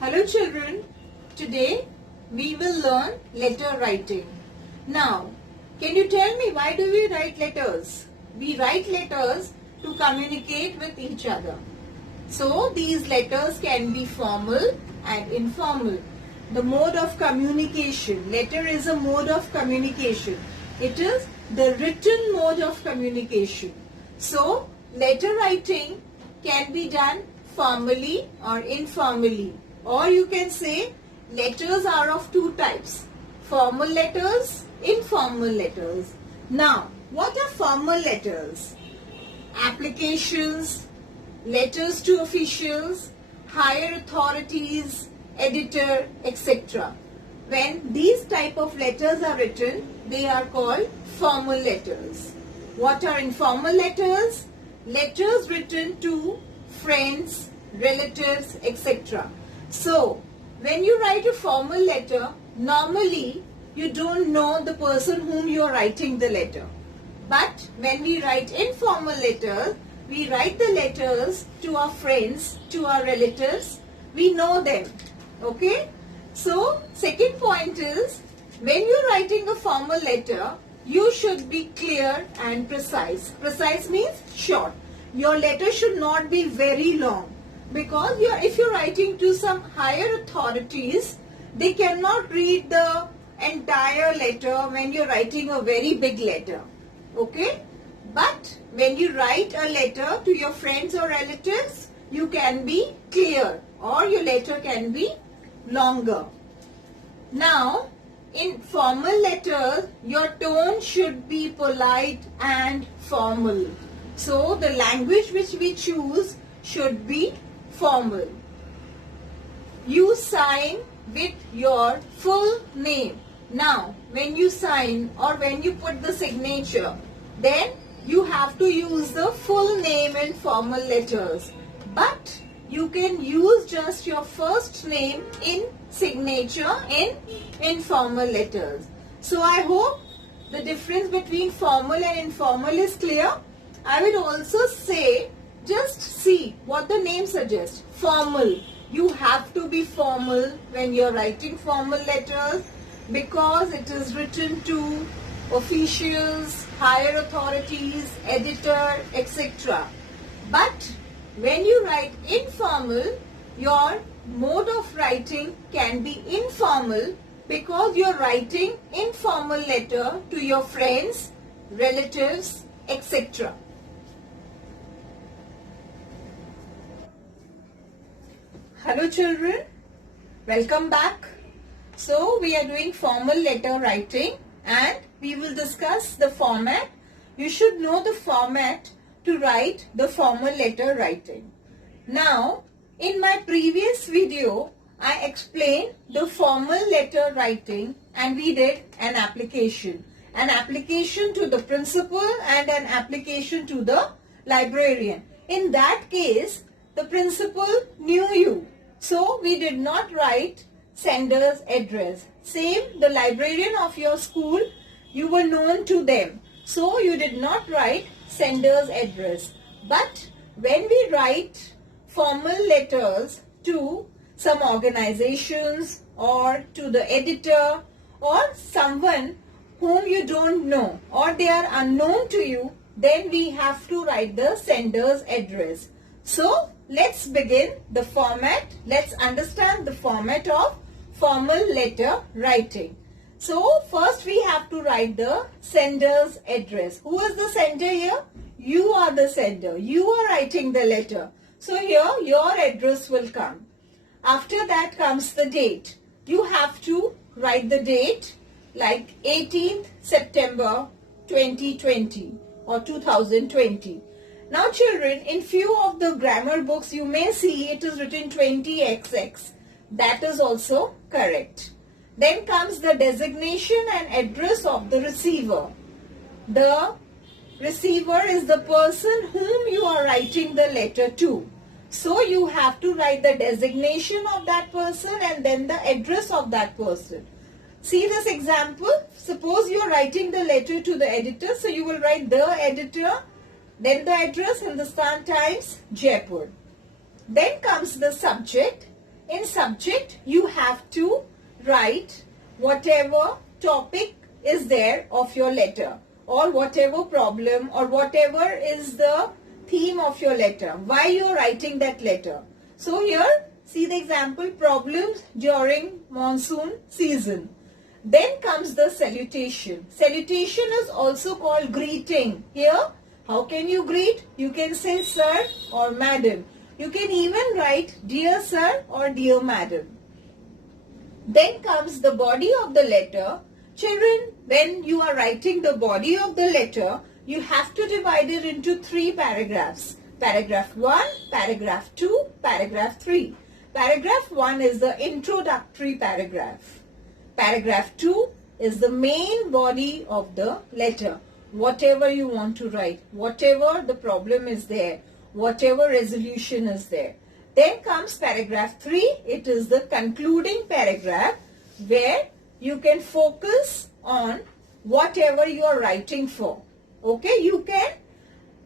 Hello children, today we will learn letter writing. Now, can you tell me why do we write letters? We write letters to communicate with each other. So, these letters can be formal and informal. The mode of communication, letter is a mode of communication. It is the written mode of communication. So, letter writing can be done formally or informally. Or you can say letters are of two types, formal letters, informal letters. Now, what are formal letters? Applications, letters to officials, higher authorities, editor, etc. When these type of letters are written, they are called formal letters. What are informal letters? Letters written to friends, relatives, etc. So, when you write a formal letter, normally you don't know the person whom you are writing the letter. But when we write informal letters, we write the letters to our friends, to our relatives. We know them. Okay? So, second point is, when you're writing a formal letter, you should be clear and precise. Precise means short. Your letter should not be very long. Because if you're writing to some higher authorities, they cannot read the entire letter when you're writing a very big letter. Okay? But when you write a letter to your friends or relatives, you can be clear or your letter can be longer. Now, in formal letters, your tone should be polite and formal. So, the language which we choose should be formal. You sign with your full name. Now, when you sign or when you put the signature, then you have to use the full name in formal letters. But you can use just your first name in signature in informal letters. So I hope the difference between formal and informal is clear. I would also say, just see what the name suggests. Formal. You have to be formal when you're writing formal letters because it is written to officials, higher authorities, editor, etc. But when you write informal, your mode of writing can be informal because you're writing informal letter to your friends, relatives, etc. Hello children, welcome back. So we are doing formal letter writing and we will discuss the format. You should know the format to write the formal letter writing. Now, in my previous video, I explained the formal letter writing and we did an application. An application to the principal and an application to the librarian. In that case, the principal knew you. So, we did not write sender's address. Same, the librarian of your school, you were known to them. So, you did not write sender's address. But when we write formal letters to some organizations or to the editor or someone whom you don't know or they are unknown to you, then we have to write the sender's address. So, let's begin the format. Let's understand the format of formal letter writing. So, first we have to write the sender's address. Who is the sender here? You are the sender. You are writing the letter. So, here your address will come. After that comes the date. You have to write the date like 18th September 2020 or 2020. Now children, in few of the grammar books you may see it is written 20XX. That is also correct. Then comes the designation and address of the receiver. The receiver is the person whom you are writing the letter to. So you have to write the designation of that person and then the address of that person. See this example. Suppose you are writing the letter to the editor. So you will write the editor. Then the address, Hindustan Times, Jaipur. Then comes the subject. in subject, you have to write whatever topic is there of your letter, or whatever problem, or whatever is the theme of your letter, why you are writing that letter. So here, see the example, problems during monsoon season. Then comes the salutation. Salutation is also called greeting. Here, how can you greet? You can say sir or madam. You can even write dear sir or dear madam. Then comes the body of the letter. Children, when you are writing the body of the letter, you have to divide it into 3 paragraphs. Paragraph 1, paragraph 2, paragraph 3. Paragraph 1 is the introductory paragraph. Paragraph 2 is the main body of the letter. Whatever you want to write, whatever the problem is there, whatever resolution is there. Then comes paragraph 3. It is the concluding paragraph where you can focus on whatever you are writing for. Okay, you can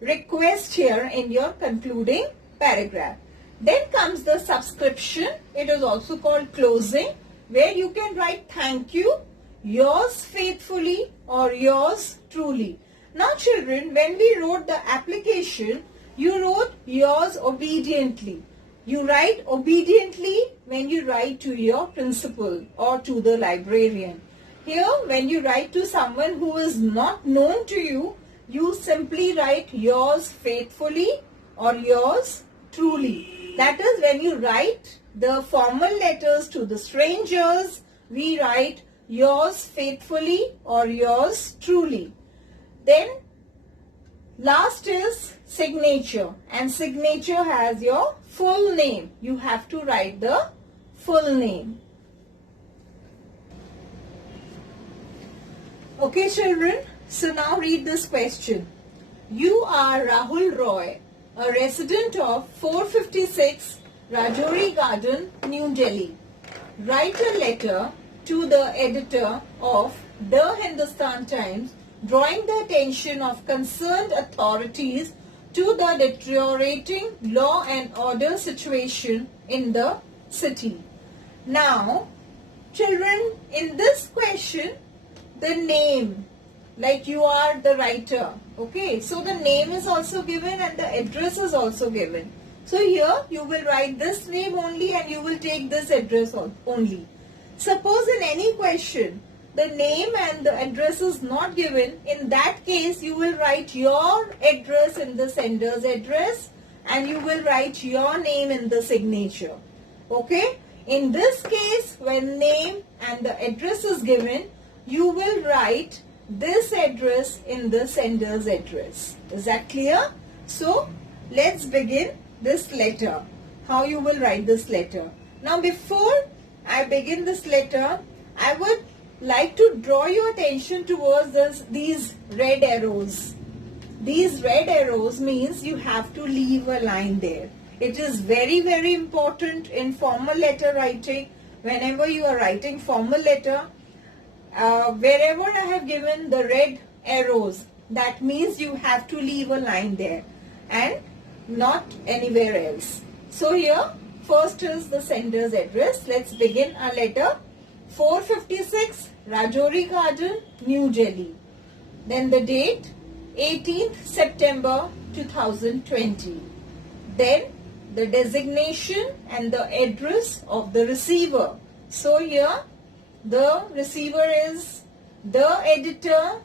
request here in your concluding paragraph. Then comes the subscription. It is also called closing, where you can write thank you, yours faithfully, or yours truly. Now children, when we wrote the application, you wrote yours obediently. You write obediently when you write to your principal or to the librarian. Here, when you write to someone who is not known to you, you simply write yours faithfully or yours truly. That is, when you write the formal letters to the strangers, we write yours faithfully or yours truly. Then last is signature, and signature has your full name. You have to write the full name. Okay children, so now read this question. You are Rahul Roy, a resident of 456 Rajouri Garden, New Delhi. Write a letter to the editor of The Hindustan Times, drawing the attention of concerned authorities to the deteriorating law and order situation in the city. Now, children, in this question, the name, like you are the writer, okay, so the name is also given and the address is also given. So here you will write this name only and you will take this address only. Suppose in any question the name and the address is not given, in that case you will write your address in the sender's address and you will write your name in the signature. Okay, in this case, when name and the address is given, you will write this address in the sender's address. Is that clear? So let's begin this letter. How you will write this letter. Now before I begin this letter, I would like to draw your attention towards these red arrows. These red arrows means you have to leave a line there. It is very, very important in formal letter writing. Whenever you are writing formal letter, wherever I have given the red arrows, that means you have to leave a line there and not anywhere else. So here, first is the sender's address. Let's begin our letter. 456 Rajouri Garden, New Delhi. Then the date, 18th September 2020. Then the designation and the address of the receiver. So here the receiver is the editor,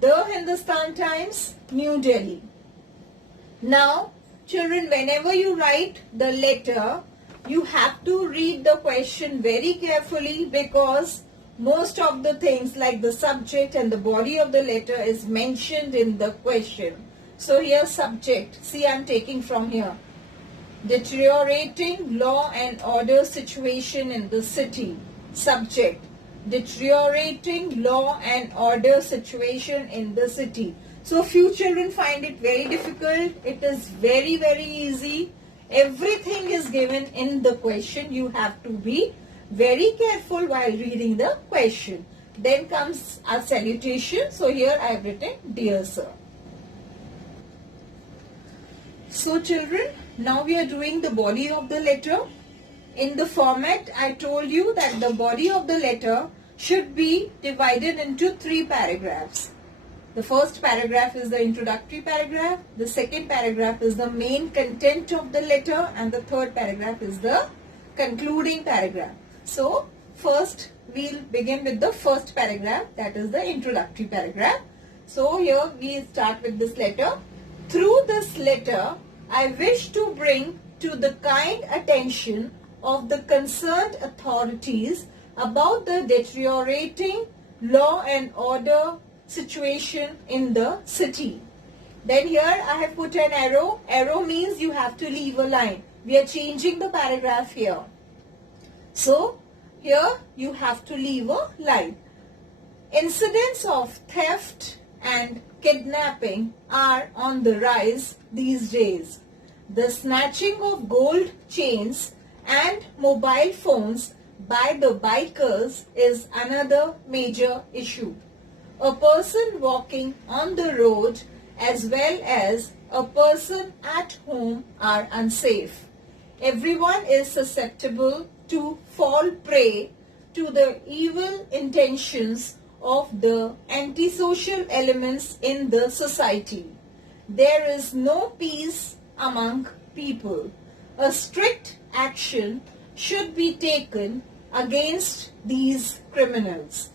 The Hindustan Times, New Delhi. Now children, whenever you write the letter, you have to read the question very carefully, because most of the things like the subject and the body of the letter is mentioned in the question. So here subject, see I am taking from here. Deteriorating law and order situation in the city. Subject, deteriorating law and order situation in the city. So few children find it very difficult. It is very, very easy. Everything is given in the question. You have to be very careful while reading the question. Then comes a salutation. So here I have written, Dear Sir. So children, now we are doing the body of the letter. In the format, I told you that the body of the letter should be divided into 3 paragraphs. The first paragraph is the introductory paragraph, the second paragraph is the main content of the letter, and the third paragraph is the concluding paragraph. So, first we'll begin with the first paragraph, that is the introductory paragraph. So, here we start with this letter. Through this letter, I wish to bring to the kind attention of the concerned authorities about the deteriorating law and order situation in the city. Then here I have put an arrow. Arrow means you have to leave a line. We are changing the paragraph here. So here you have to leave a line. Incidents of theft and kidnapping are on the rise these days. The snatching of gold chains and mobile phones by the bikers is another major issue. A person walking on the road as well as a person at home are unsafe. Everyone is susceptible to fall prey to the evil intentions of the antisocial elements in the society. There is no peace among people. A strict action should be taken against these criminals.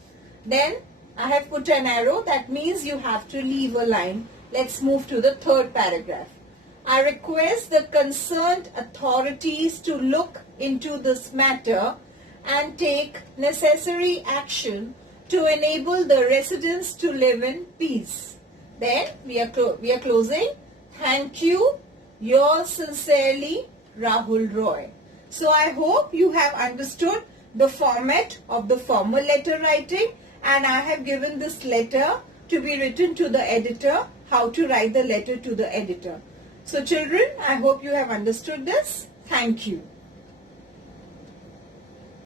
Then I have put an arrow, that means you have to leave a line. Let's move to the third paragraph. I request the concerned authorities to look into this matter and take necessary action to enable the residents to live in peace. Then we are closing. Thank you. Yours sincerely, Rahul Roy. So I hope you have understood the format of the formal letter writing, and I have given this letter to be written to the editor, how to write the letter to the editor. So children, I hope you have understood this. Thank you.